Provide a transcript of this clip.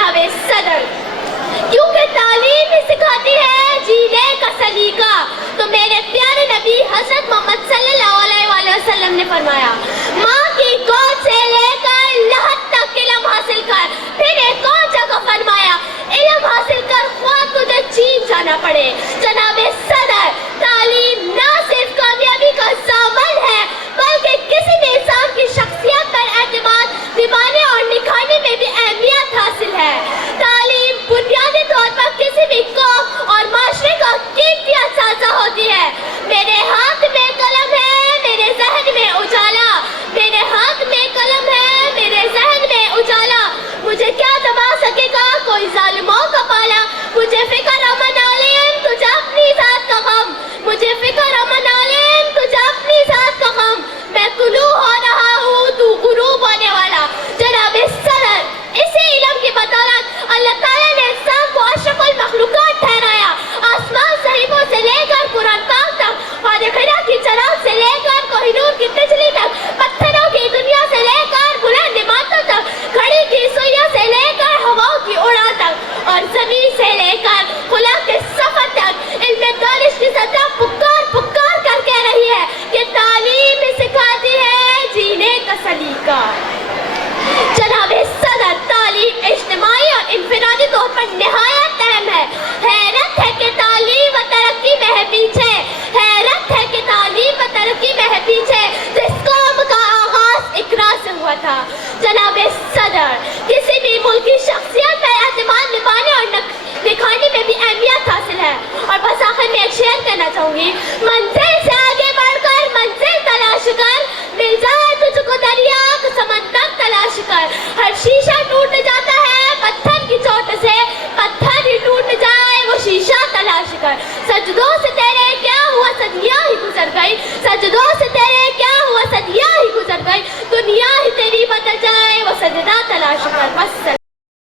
جناب صدر، کیونکہ تعلیم ہی سکھاتی ہے جینے کا سلیقہ. تو میرے پیارے نبی حضرت محمد صلی اللہ علیہ وآلہ وسلم نے فرمایا، ماں کی گود سے لے کر لحد تک علم حاصل کر. پھر ایک اور جگہ فرمایا، علم حاصل کر خواہ تجھے چین جانا پڑے. جناب صدر، تعلیم نہ صرف کامیابی کا ضامن ہے بلکہ کسی بھی انسان کی شخصیت پر اعتماد دلانے اور نکھارنے میں بھی اہمیت حاصل ہے. تعلیم بنیادی طور پر کسی بھی قوم اور معاشرے کا قیمتی اثاثہ ہوتی ہے. میرے ہاتھ میں قلم ہے، میرے ذہن میں اجالا. میرے ہاتھ میں قلم ہے، میرے ذہن میں اجالا. مجھے کیا دبا سکے گا کوئی ظالموں کا پالا. مجھے فکر امن عالم تجھے اپنی ذات کا غم. مجھے فکر امن عالم تجھے اپنی ذات کا غم. میں طلوع ہو رہا ہوں، تو غروب ہونے والا. جناب صدر، اسی علم کی بدولت اللہ تعالیٰ نے انسان کو اشرف المخلوقات ٹھہرایا. آسمان صحیفوں سے لے کر قرآن پاک تک، خواجہ کی چراغ سے لے کر کوہ نور کی تجلی تک، پتھروں کی دنیا سے لے کر بلند عمارتوں تک، گھڑی کی سوئیوں سے لے کر ہواؤں کی اڑان تک، اور زمین سے لے کر خلا کے سفر تک، علم دانش کی سطح پکار پکار کر کہہ رہی ہے کہ تعلیم سکھاتی ہے جینے کا سلیقہ. جناب صدر، تعلیم اجتماعی اور انفرادی طور پر نہایت اہم ہے. حیرت ہے کہ تعلیم و ترقی میں ہے پیچھے. حیرت ہے کہ تعلیم و ترقی میں ہے پیچھے جس قوم کا آغاز اقرا سے ہوا تھا. جناب صدر، کسی بھی ملک کی شخصیت پر اعتماد نبھانے اور نکھارنے میں بھی اہمیت حاصل ہے. اور بس آخر میں ایک شعر کہنا چاہوں گی، منزل سے آگے بڑھ کر منزل تلاش کر، مل جائے تجھ کو دریا کا سمندر تلاش کر. ہر شیشہ ٹوٹ جاتا ہے پتھر کی چوٹ سے، پتھر ہی ٹوٹ جائے وہ شیشہ تلاش کر. سجدوں سے تیرے کیا ہوا صدیاں ہی گزر گئی، سجدوں سے تیرے کیا ہوا صدیاں ہی گزر گئی. دنیا ہی تیری بدل جائے وہ سجدہ تلاش کر. بس.